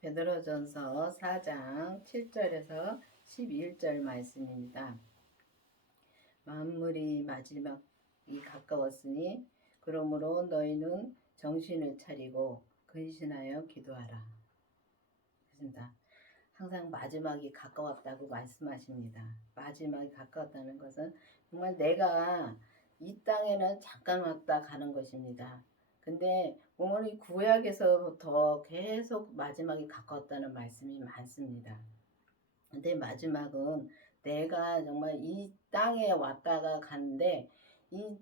베드로전서 4장 7절에서 11절 말씀입니다. 만물이 마지막이 가까웠으니 그러므로 너희는 정신을 차리고 근신하여 기도하라. 그렇습니다. 항상 마지막이 가까웠다고 말씀하십니다. 마지막이 가까웠다는 것은 정말 내가 이 땅에는 잠깐 왔다 가는 것입니다. 근데 보면 이 구약에서부터 계속 마지막이 가까웠다는 말씀이 많습니다. 근데 마지막은 내가 정말 이 땅에 왔다가 가는데 이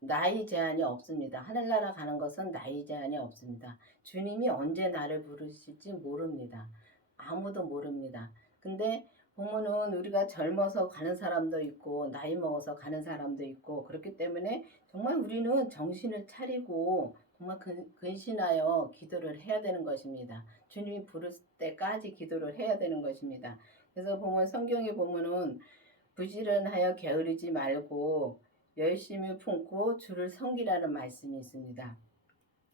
나이 제한이 없습니다. 하늘나라 가는 것은 나이 제한이 없습니다. 주님이 언제 나를 부르실지 모릅니다. 아무도 모릅니다. 근데 보면은 우리가 젊어서 가는 사람도 있고 나이 먹어서 가는 사람도 있고 그렇기 때문에 정말 우리는 정신을 차리고 정말 근신하여 기도를 해야 되는 것입니다. 주님이 부를 때까지 기도를 해야 되는 것입니다. 그래서 보면 성경에 보면은 부지런하여 게으르지 말고 열심히 품고 주를 섬기라는 말씀이 있습니다.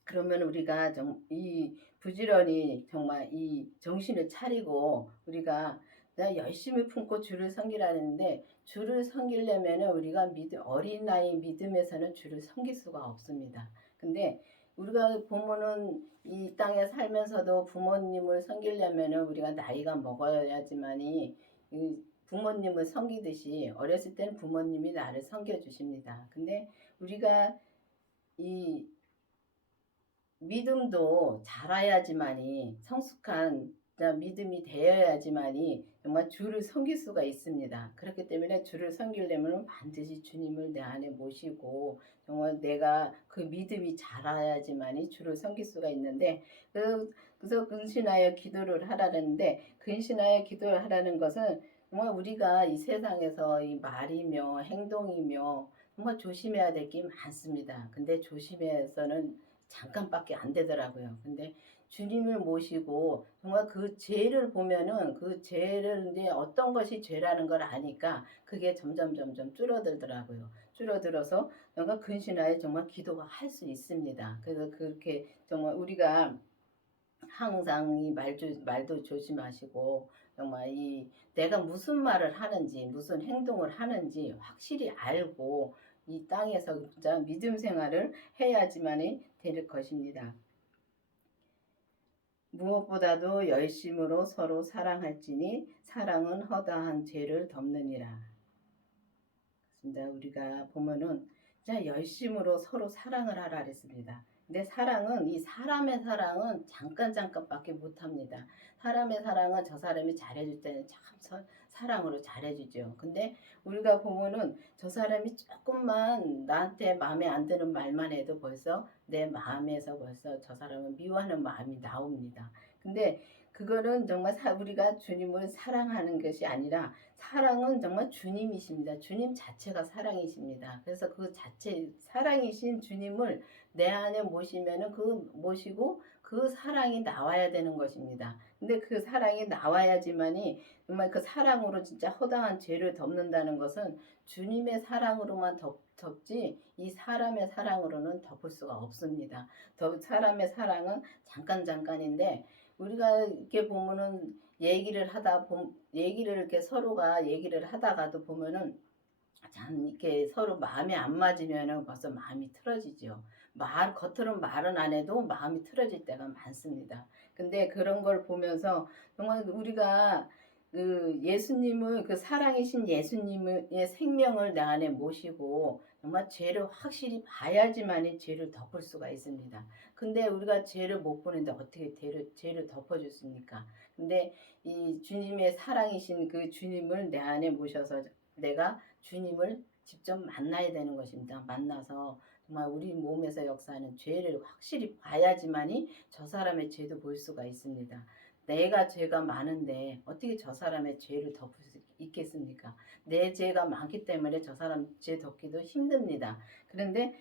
그러면 우리가 이 부지런히 정말 이 정신을 차리고 우리가 열심히 품고 주를 섬기라는데 주를 섬기려면 우리가 어린 나이 믿음에서는 주를 섬길 수가 없습니다. 근데 우리가 보면은 이 땅에 살면서도 부모님을 섬기려면 우리가 나이가 먹어야지만이 부모님을 섬기듯이 어렸을 때는 부모님이 나를 섬겨 주십니다. 근데 우리가 이 믿음도 자라야지만이 성숙한 믿음이 되어야지만이 정말 주를 섬길 수가 있습니다. 그렇기 때문에 주를 섬기려면 반드시 주님을 내 안에 모시고 정말 내가 그 믿음이 자라야지만이 주를 섬길 수가 있는데 그래서 근신하여 기도를 하라는데 근신하여 기도를 하라는 것은 정말 우리가 이 세상에서 이 말이며 행동이며 정말 조심해야 될 게 많습니다. 근데 조심해서는 잠깐밖에 안 되더라고요. 근데 주님을 모시고 정말 그 죄를 보면은 그 죄를 이제 어떤 것이 죄라는 걸 아니까 그게 점점 줄어들더라고요. 줄어들어서 뭔가 근신하여 정말 기도가 할 수 있습니다. 그래서 그렇게 정말 우리가 항상 이 말도 조심하시고 정말 이 내가 무슨 말을 하는지 무슨 행동을 하는지 확실히 알고 이 땅에서 진짜 믿음 생활을 해야지만이 될 것입니다. 무엇보다도 열심으로 서로 사랑할지니 사랑은 허다한 죄를 덮느니라. 그렇습니다. 우리가 보면은 진짜 열심으로 서로 사랑을 하라 그랬습니다. 근데 사랑은 이 사람의 사랑은 잠깐밖에 못합니다. 사람의 사랑은 저 사람이 잘해줄 때는 참 사랑으로 잘해주죠. 근데 우리가 보면은 저 사람이 조금만 나한테 마음에 안 드는 말만 해도 벌써 내 마음에서 벌써 저 사람을 미워하는 마음이 나옵니다. 근데 그거는 정말 우리가 주님을 사랑하는 것이 아니라 사랑은 정말 주님이십니다. 주님 자체가 사랑이십니다. 그래서 그 자체 사랑이신 주님을 내 안에 모시고 그 사랑이 나와야 되는 것입니다. 근데 그 사랑이 나와야지만이 정말 그 사랑으로 진짜 허다한 죄를 덮는다는 것은 주님의 사랑으로만 덮지 이 사람의 사랑으로는 덮을 수가 없습니다. 사람의 사랑은 잠깐인데 우리가 이렇게 보면은 얘기를 이렇게 서로가 얘기를 하다가도 보면은 참 이렇게 서로 마음이 안 맞으면은 벌써 마음이 틀어지죠. 겉으로는 말은 안 해도 마음이 틀어질 때가 많습니다. 근데 그런 걸 보면서 정말 우리가 그 예수님을 그 사랑이신 예수님의 생명을 내 안에 모시고 정말 죄를 확실히 봐야지만이 죄를 덮을 수가 있습니다. 근데 우리가 죄를 못 보는데 어떻게 죄를 덮어줬습니까? 근데 이 주님의 사랑이신 그 주님을 내 안에 모셔서 내가 주님을 직접 만나야 되는 것입니다. 만나서 정말 우리 몸에서 역사하는 죄를 확실히 봐야지만이 저 사람의 죄도 볼 수가 있습니다. 내가 죄가 많은데 어떻게 저 사람의 죄를 덮을 수 있겠습니까? 내 죄가 많기 때문에 저 사람 죄 덮기도 힘듭니다. 그런데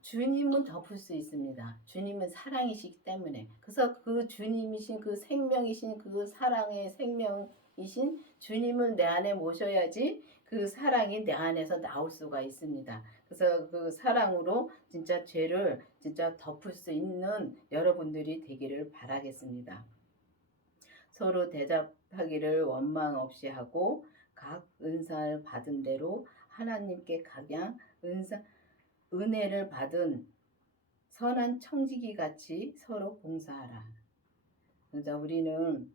주님은 덮을 수 있습니다. 주님은 사랑이시기 때문에. 그래서 그 주님이신 그 생명이신 그 사랑의 생명이신 주님을 내 안에 모셔야지 그 사랑이 내 안에서 나올 수가 있습니다. 그래서 그 사랑으로 진짜 죄를 진짜 덮을 수 있는 여러분들이 되기를 바라겠습니다. 서로 대접하기를 원망 없이 하고 각 은사를 받은 대로 하나님께 각양 은혜를 받은 선한 청지기 같이 서로 봉사하라. 그래서 우리는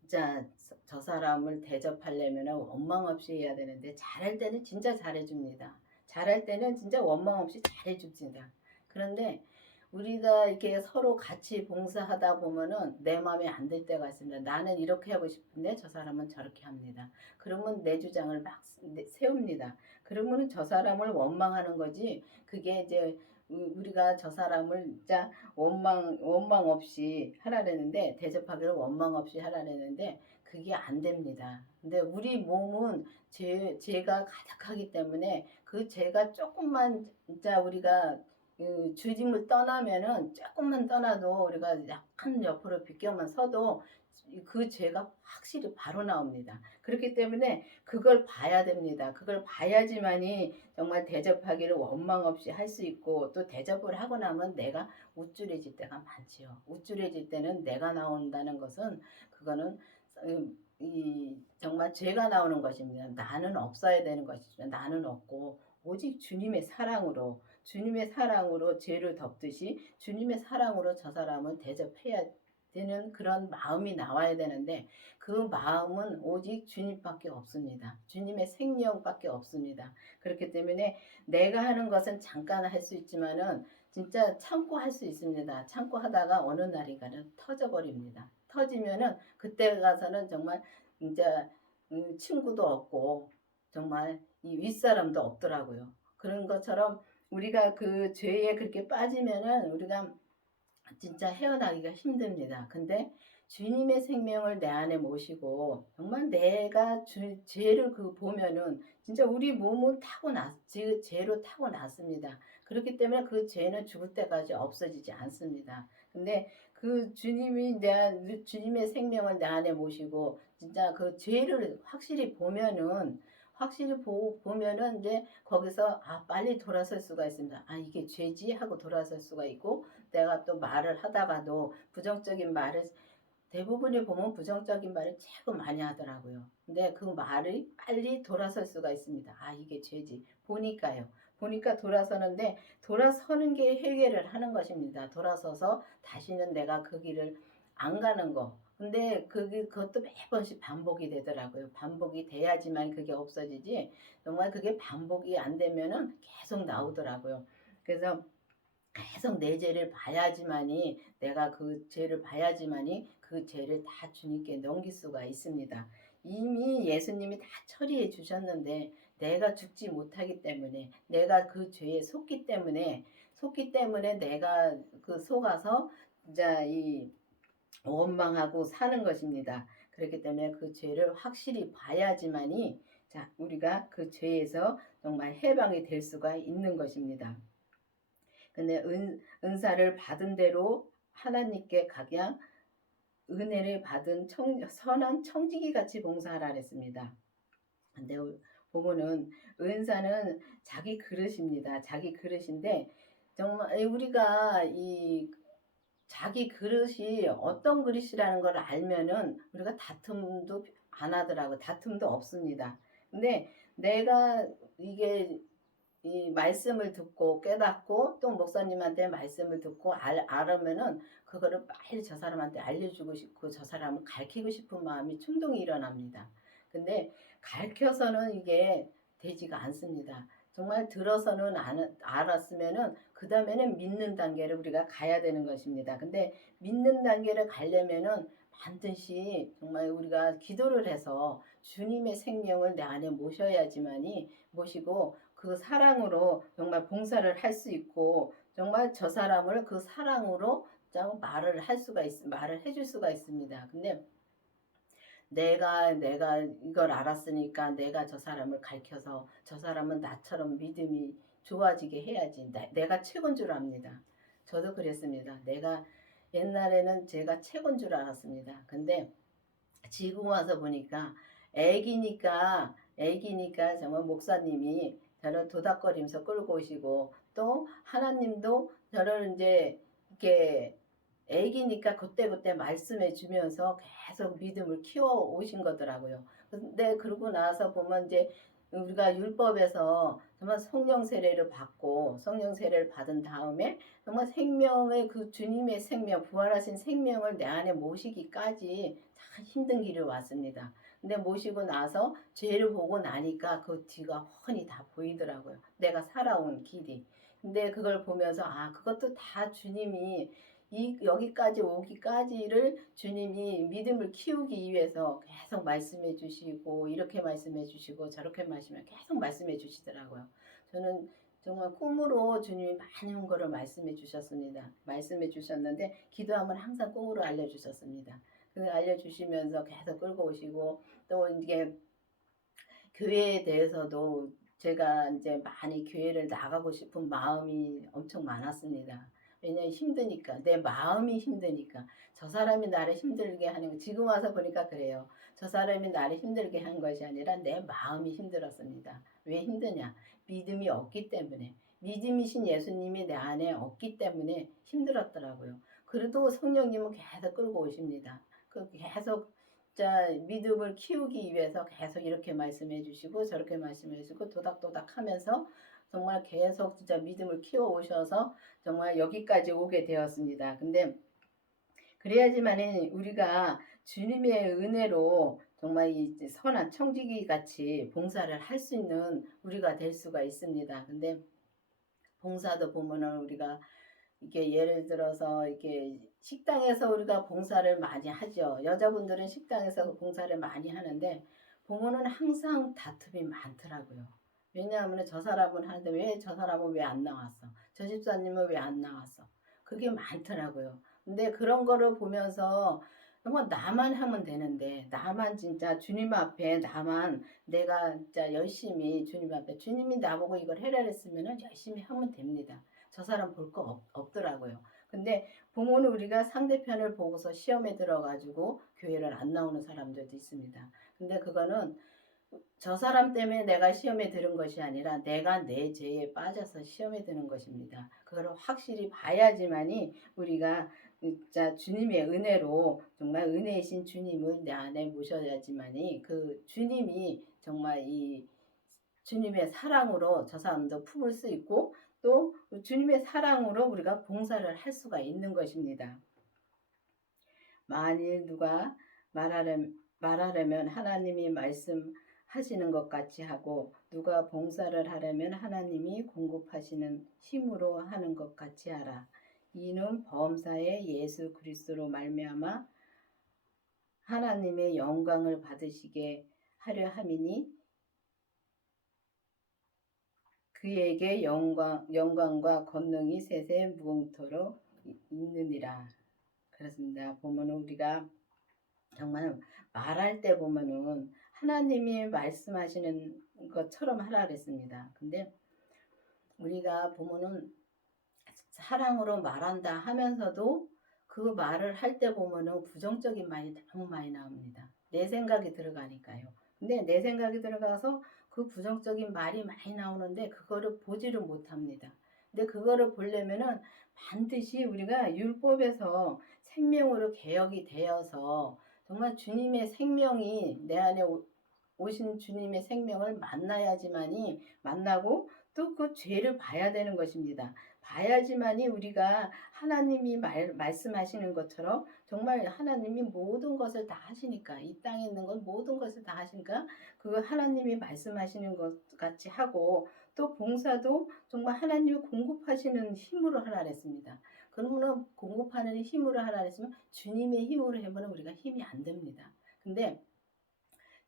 진짜 저 사람을 대접하려면 원망 없이 해야 되는데 잘할 때는 진짜 잘해줍니다. 잘할 때는 진짜 원망 없이 잘해줍니다. 그런데 우리가 이렇게 서로 같이 봉사하다 보면은 내 마음에 안 들 때가 있습니다. 나는 이렇게 하고 싶은데 저 사람은 저렇게 합니다. 그러면 내 주장을 막 세웁니다. 그러면은 저 사람을 원망하는 거지. 그게 이제 우리가 저 사람을 진짜 원망 없이 하라는데 대접하기를 원망 없이 하라는데 그게 안 됩니다. 근데 우리 몸은 죄가 가득하기 때문에 그 죄가 조금만 진짜 우리가 주님을 떠나면은 조금만 떠나도 우리가 약간 옆으로 비껴만 서도 그 죄가 확실히 바로 나옵니다. 그렇기 때문에 그걸 봐야 됩니다. 그걸 봐야지만이 정말 대접하기를 원망 없이 할 수 있고 또 대접을 하고 나면 내가 우쭐해질 때가 많지요. 우쭐해질 때는 내가 나온다는 것은 그거는 이 정말 죄가 나오는 것입니다. 나는 없어야 되는 것이죠. 나는 없고 오직 주님의 사랑으로 죄를 덮듯이 주님의 사랑으로 저 사람을 대접해야 되는 그런 마음이 나와야 되는데 그 마음은 오직 주님밖에 없습니다. 주님의 생명밖에 없습니다. 그렇기 때문에 내가 하는 것은 잠깐 할 수 있지만은 진짜 참고 할 수 있습니다. 참고 하다가 어느 날인가는 터져버립니다. 터지면은 그때 가서는 정말 진짜 친구도 없고 정말 이 윗사람도 없더라고요. 그런 것처럼 우리가 그 죄에 그렇게 빠지면은 우리가 진짜 헤어나기가 힘듭니다. 근데 주님의 생명을 내 안에 모시고 정말 내가 죄를 보면은 진짜 우리 몸은 죄로 타고났습니다. 그렇기 때문에 그 죄는 죽을 때까지 없어지지 않습니다. 근데 그 주님의 생명을 내 안에 모시고 진짜 그 죄를 확실히 보면은 이제 거기서 빨리 돌아설 수가 있습니다. 이게 죄지 하고 돌아설 수가 있고 내가 또 말을 하다가도 부정적인 말을 대부분이 보면 부정적인 말을 자꾸 많이 하더라고요. 근데 그 말이 빨리 돌아설 수가 있습니다. 이게 죄지. 보니까 돌아서는데 돌아서는 게 회개를 하는 것입니다. 돌아서서 다시는 내가 그 길을 안 가는 거. 근데 그것도 매번씩 반복이 되더라고요. 반복이 돼야지만 그게 없어지지. 정말 그게 반복이 안 되면은 계속 나오더라고요. 그래서 계속 내 죄를 봐야지만이 내가 그 죄를 봐야지만이 그 죄를 다 주님께 넘길 수가 있습니다. 이미 예수님이 다 처리해 주셨는데 내가 죽지 못하기 때문에 내가 그 죄에 속기 때문에 내가 그 속아서 이제 이 원망하고 사는 것입니다. 그렇기 때문에 그 죄를 확실히 봐야지만이 우리가 그 죄에서 정말 해방이 될 수가 있는 것입니다. 근데 은사를 받은 대로 하나님께 각양 은혜를 받은 선한 청지기 같이 봉사하라 그랬습니다. 근데 보면은 은사는 자기 그릇입니다. 자기 그릇인데 정말 우리가 이 자기 그릇이 어떤 그릇이라는 걸 알면은 우리가 다툼도 안 하더라고. 다툼도 없습니다. 근데 내가 이게 이 말씀을 듣고 깨닫고 또 목사님한테 말씀을 듣고 알으면은 그거를 빨리 저 사람한테 알려주고 싶고 저 사람을 가르치고 싶은 마음이 충동이 일어납니다. 근데 가르쳐서는 이게 되지가 않습니다. 정말 들어서는 알았으면은 그 다음에는 믿는 단계를 우리가 가야 되는 것입니다. 근데 믿는 단계를 가려면은 반드시 정말 우리가 기도를 해서 주님의 생명을 내 안에 모시고 그 사랑으로 정말 봉사를 할 수 있고 정말 저 사람을 그 사랑으로 말을 해줄 수가 있습니다. 근데 내가 이걸 알았으니까 내가 저 사람을 가르쳐서 저 사람은 나처럼 믿음이 좋아지게 해야지. 내가 최고인 줄 압니다. 저도 그랬습니다. 옛날에는 제가 최고인 줄 알았습니다. 근데 지금 와서 보니까 애기니까 정말 목사님이 저를 도닥거리면서 끌고 오시고 또 하나님도 저를 이제 이렇게 애기니까 그때그때 말씀해 주면서 계속 믿음을 키워 오신 거더라고요. 근데 그러고 나서 보면 이제 우리가 율법에서 정말 성령 세례를 받고 성령 세례를 받은 다음에 정말 생명의 그 주님의 생명, 부활하신 생명을 내 안에 모시기까지 참 힘든 길이 왔습니다. 근데 모시고 나서 죄를 보고 나니까 그 뒤가 훤히 다 보이더라고요. 내가 살아온 길이. 근데 그걸 보면서 아, 그것도 다 주님이 이 여기까지 오기까지를 주님이 믿음을 키우기 위해서 계속 말씀해 주시고 이렇게 말씀해 주시고 저렇게 계속 말씀해 주시더라고요. 저는 정말 꿈으로 주님이 많은 거를 말씀해 주셨습니다. 말씀해 주셨는데 기도하면 항상 꿈으로 알려주셨습니다. 그 알려주시면서 계속 끌고 오시고 또 이게 교회에 대해서도 제가 이제 많이 교회를 나가고 싶은 마음이 엄청 많았습니다. 왜냐면 힘드니까. 내 마음이 힘드니까. 저 사람이 나를 힘들게 하는 거 지금 와서 보니까 그래요. 저 사람이 나를 힘들게 한 것이 아니라 내 마음이 힘들었습니다. 왜 힘드냐? 믿음이 없기 때문에. 믿음이신 예수님이 내 안에 없기 때문에 힘들었더라고요. 그래도 성령님은 계속 끌고 오십니다. 그 계속 자 믿음을 키우기 위해서 계속 이렇게 말씀해 주시고 저렇게 말씀해 주시고 도닥도닥 하면서 정말 계속 진짜 믿음을 키워 오셔서 정말 여기까지 오게 되었습니다. 근데 그래야지만은 우리가 주님의 은혜로 정말 이 선한 청지기 같이 봉사를 할 수 있는 우리가 될 수가 있습니다. 근데 봉사도 보면은 우리가 이게 예를 들어서 이게 식당에서 우리가 봉사를 많이 하죠. 여자분들은 식당에서 봉사를 많이 하는데 보면은 항상 다툼이 많더라고요. 왜냐하면 저 사람은 하는데 왜 저 사람은 왜 안 나왔어? 저 집사님은 왜 안 나왔어? 그게 많더라고요. 근데 그런 거를 보면서 정말 나만 하면 되는데 나만 진짜 주님 앞에 나만 내가 진짜 열심히 주님 앞에 주님이 나보고 이걸 해라 했으면 열심히 하면 됩니다. 저 사람 볼 거 없더라고요. 근데 부모는 우리가 상대편을 보고서 시험에 들어가지고 교회를 안 나오는 사람들도 있습니다. 근데 그거는 저 사람 때문에 내가 시험에 들은 것이 아니라 내가 내 죄에 빠져서 시험에 드는 것입니다. 그걸 확실히 봐야지만이 우리가 진짜 주님의 은혜로 정말 은혜이신 주님을 내 안에 모셔야지만이 그 주님이 정말 이 주님의 사랑으로 저 사람도 품을 수 있고 또 주님의 사랑으로 우리가 봉사를 할 수가 있는 것입니다. 만일 누가 말하려면 하나님이 말씀하시는 것 같이 하고 누가 봉사를 하려면 하나님이 공급하시는 힘으로 하는 것 같이 하라. 이는 범사의 예수 그리스도로 말미암아 하나님의 영광을 받으시게 하려 함이니 그에게 영광과 권능이 세세 무궁토록 있느니라. 그렇습니다. 보면은 우리가 정말 말할 때 보면은 하나님이 말씀하시는 것처럼 하라 그랬습니다. 근데 우리가 보면은 사랑으로 말한다 하면서도 그 말을 할 때 보면은 부정적인 말이 너무 많이 나옵니다. 내 생각이 들어가니까요. 근데 내 생각이 들어가서 그 부정적인 말이 많이 나오는데 그거를 보지를 못합니다. 근데 그거를 보려면은 반드시 우리가 율법에서 생명으로 개혁이 되어서 정말 주님의 생명이 내 안에 오신 주님의 생명을 만나야지만이 만나고 또 그 죄를 봐야 되는 것입니다. 봐야지만이 우리가 하나님이 말씀하시는 것처럼 정말 하나님이 모든 것을 다 하시니까 이 땅에 있는 것 모든 것을 다 하시니까 그 하나님이 말씀하시는 것 같이 하고 또 봉사도 정말 하나님이 공급하시는 힘으로 하라 그랬습니다. 그러면 공급하는 힘으로 하라 그랬으면 주님의 힘으로 해보면 우리가 힘이 안 됩니다. 근데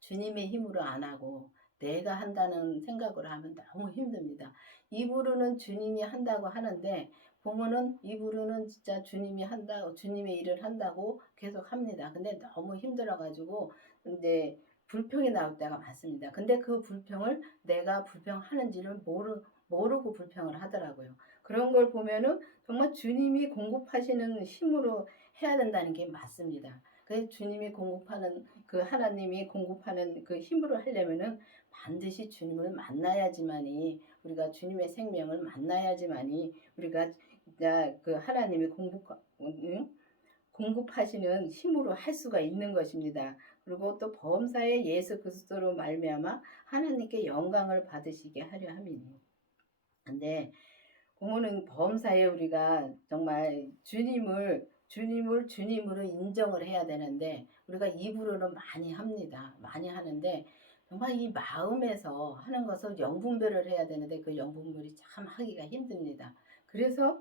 주님의 힘으로 안 하고 내가 한다는 생각으로 하면 너무 힘듭니다. 입으로는 주님이 한다고 하는데 보면은 입으로는 진짜 주님이 한다고 주님의 일을 한다고 계속 합니다. 근데 너무 힘들어가지고 이제 불평이 나올 때가 많습니다. 근데 그 불평을 내가 불평하는지를 모르고 불평을 하더라고요. 그런 걸 보면은 정말 주님이 공급하시는 힘으로 해야 된다는 게 맞습니다. 그 주님이 공급하는 그 하나님이 공급하는 그 힘으로 하려면은 반드시 주님을 만나야지만이 우리가 주님의 생명을 만나야지만이 우리가 진짜 그 하나님이 공급하시는 힘으로 할 수가 있는 것입니다. 그리고 또 범사에 예수 그리스도로 말미암아 하나님께 영광을 받으시게 하려 함이니. 근데 부모는 범사에 우리가 정말 주님을 주님으로 인정을 해야 되는데 우리가 입으로는 많이 합니다. 많이 하는데 정말 이 마음에서 하는 것을 영분별을 해야 되는데 그 영분별이 참 하기가 힘듭니다. 그래서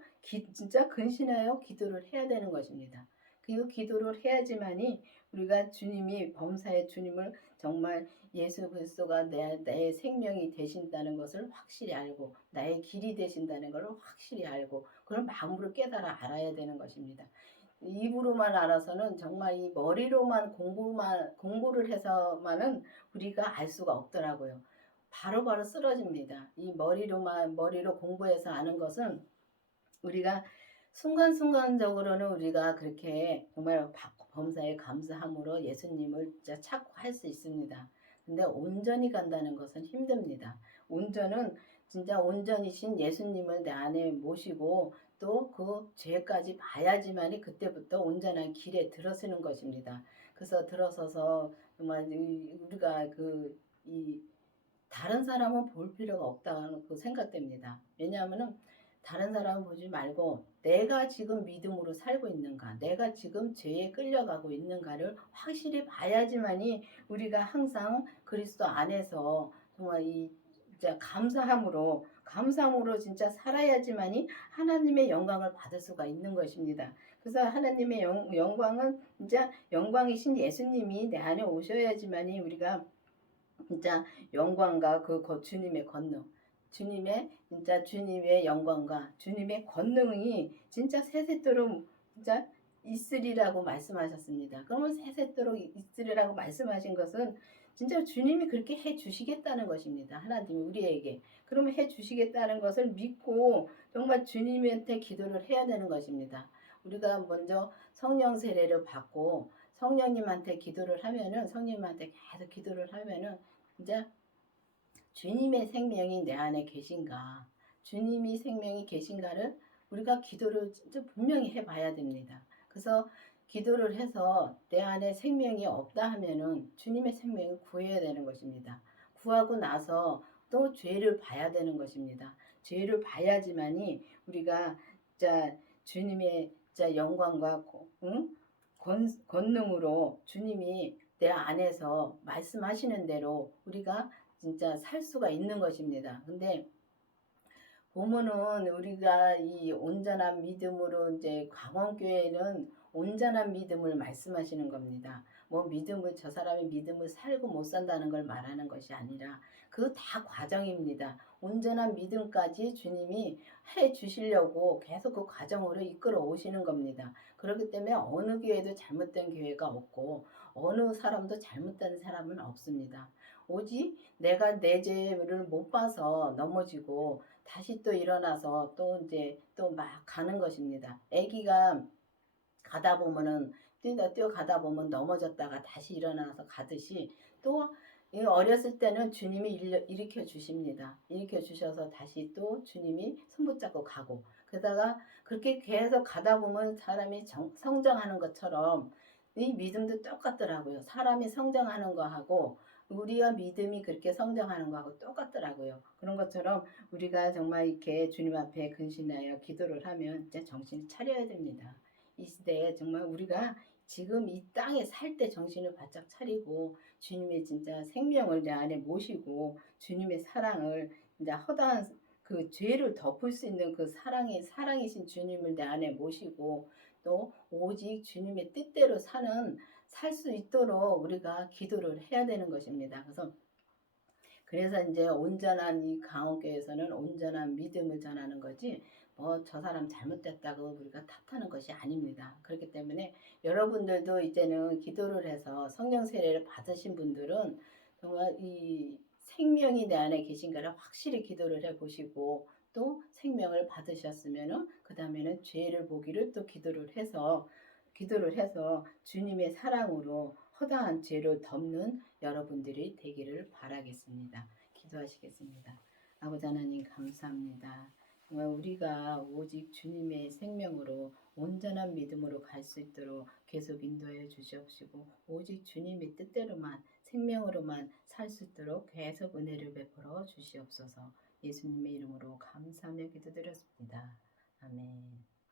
진짜 근신하여 기도를 해야 되는 것입니다. 그 기도를 해야지만이 우리가 주님이 범사의 주님을 정말 예수 그리스도가 내 생명이 되신다는 것을 확실히 알고 나의 길이 되신다는 것을 확실히 알고 그런 마음으로 깨달아 알아야 되는 것입니다. 입으로만 알아서는 정말 이 머리로만 공부를 해서만은 우리가 알 수가 없더라고요. 바로바로 쓰러집니다. 이 머리로 공부해서 아는 것은 우리가 순간순간적으로는 우리가 그렇게 정말 범사에 감사함으로 예수님을 진짜 찾고 할 수 있습니다. 근데 온전히 간다는 것은 힘듭니다. 온전은 진짜 온전이신 예수님을 내 안에 모시고 또 그 죄까지 봐야지만이 그때부터 온전한 길에 들어서는 것입니다. 그래서 들어서서 정말 우리가 이 다른 사람은 볼 필요가 없다는 그 생각됩니다. 왜냐하면은 다른 사람은 보지 말고 내가 지금 믿음으로 살고 있는가, 내가 지금 죄에 끌려가고 있는가를 확실히 봐야지만이 우리가 항상 그리스도 안에서 정말 이 진짜 감사함으로 진짜 살아야지만이 하나님의 영광을 받을 수가 있는 것입니다. 그래서 하나님의 영광은 진짜 영광이신 예수님이 내 안에 오셔야지만이 우리가 진짜 영광과 주님의 권능, 주님의 영광과 주님의 권능이 진짜 세세토록 진짜 있으리라고 말씀하셨습니다. 그러면 세세토록 있으리라고 말씀하신 것은 진짜 주님이 그렇게 해 주시겠다는 것입니다. 하나님이 우리에게. 그러면 해 주시겠다는 것을 믿고 정말 주님한테 기도를 해야 되는 것입니다. 우리가 먼저 성령 세례를 받고 성령님한테 성령님한테 계속 기도를 하면은 이제 주님의 생명이 내 안에 계신가, 주님이 생명이 계신가를 우리가 기도를 진짜 분명히 해봐야 됩니다. 그래서 기도를 해서 내 안에 생명이 없다 하면은 주님의 생명을 구해야 되는 것입니다. 구하고 나서 또 죄를 봐야 되는 것입니다. 죄를 봐야지만이 우리가 진짜 주님의 진짜 영광과 권능으로 주님이 내 안에서 말씀하시는 대로 우리가 진짜 살 수가 있는 것입니다. 근데 보면은 우리가 이 온전한 믿음으로 이제 강원교회는 온전한 믿음을 말씀하시는 겁니다. 뭐 저 사람이 믿음을 살고 못 산다는 걸 말하는 것이 아니라 그 다 과정입니다. 온전한 믿음까지 주님이 해 주시려고 계속 그 과정으로 이끌어 오시는 겁니다. 그렇기 때문에 어느 교회도 잘못된 교회가 없고 어느 사람도 잘못된 사람은 없습니다. 오직 내가 내 죄를 못 봐서 넘어지고 다시 또 일어나서 또 이제 또 막 가는 것입니다. 아기가 가다 보면은 뛰어가다 보면 넘어졌다가 다시 일어나서 가듯이 또 어렸을 때는 주님이 일으켜 주십니다. 일으켜 주셔서 다시 또 주님이 손 붙잡고 가고 그러다가 그렇게 계속 가다 보면 사람이 성장하는 것처럼 이 믿음도 똑같더라고요. 사람이 성장하는 거하고 우리가 믿음이 그렇게 성장하는 거하고 똑같더라고요. 그런 것처럼 우리가 정말 이렇게 주님 앞에 근신하여 기도를 하면 진짜 정신을 차려야 됩니다. 이 시대에 정말 우리가 지금 이 땅에 살 때 정신을 바짝 차리고 주님의 진짜 생명을 내 안에 모시고 주님의 사랑을 진짜 허다한 그 죄를 덮을 수 있는 그 사랑이신 주님을 내 안에 모시고 또 오직 주님의 뜻대로 살 수 있도록 우리가 기도를 해야 되는 것입니다. 그래서 이제 온전한 이 강원교회에서는 온전한 믿음을 전하는 거지 뭐 저 사람 잘못됐다고 우리가 탓하는 것이 아닙니다. 그렇기 때문에 여러분들도 이제는 기도를 해서 성령 세례를 받으신 분들은 정말 이 생명이 내 안에 계신가를 확실히 기도를 해 보시고 또 생명을 받으셨으면은 그 다음에는 죄를 보기를 또 기도를 해서 주님의 사랑으로 허다한 죄를 덮는 여러분들이 되기를 바라겠습니다. 기도하시겠습니다. 아버지 하나님 감사합니다. 정말 우리가 오직 주님의 생명으로 온전한 믿음으로 갈 수 있도록 계속 인도하여 주시옵시고 오직 주님의 뜻대로만 생명으로만 살 수 있도록 계속 은혜를 베풀어 주시옵소서. 예수님의 이름으로 감사하며 기도드렸습니다. 아멘.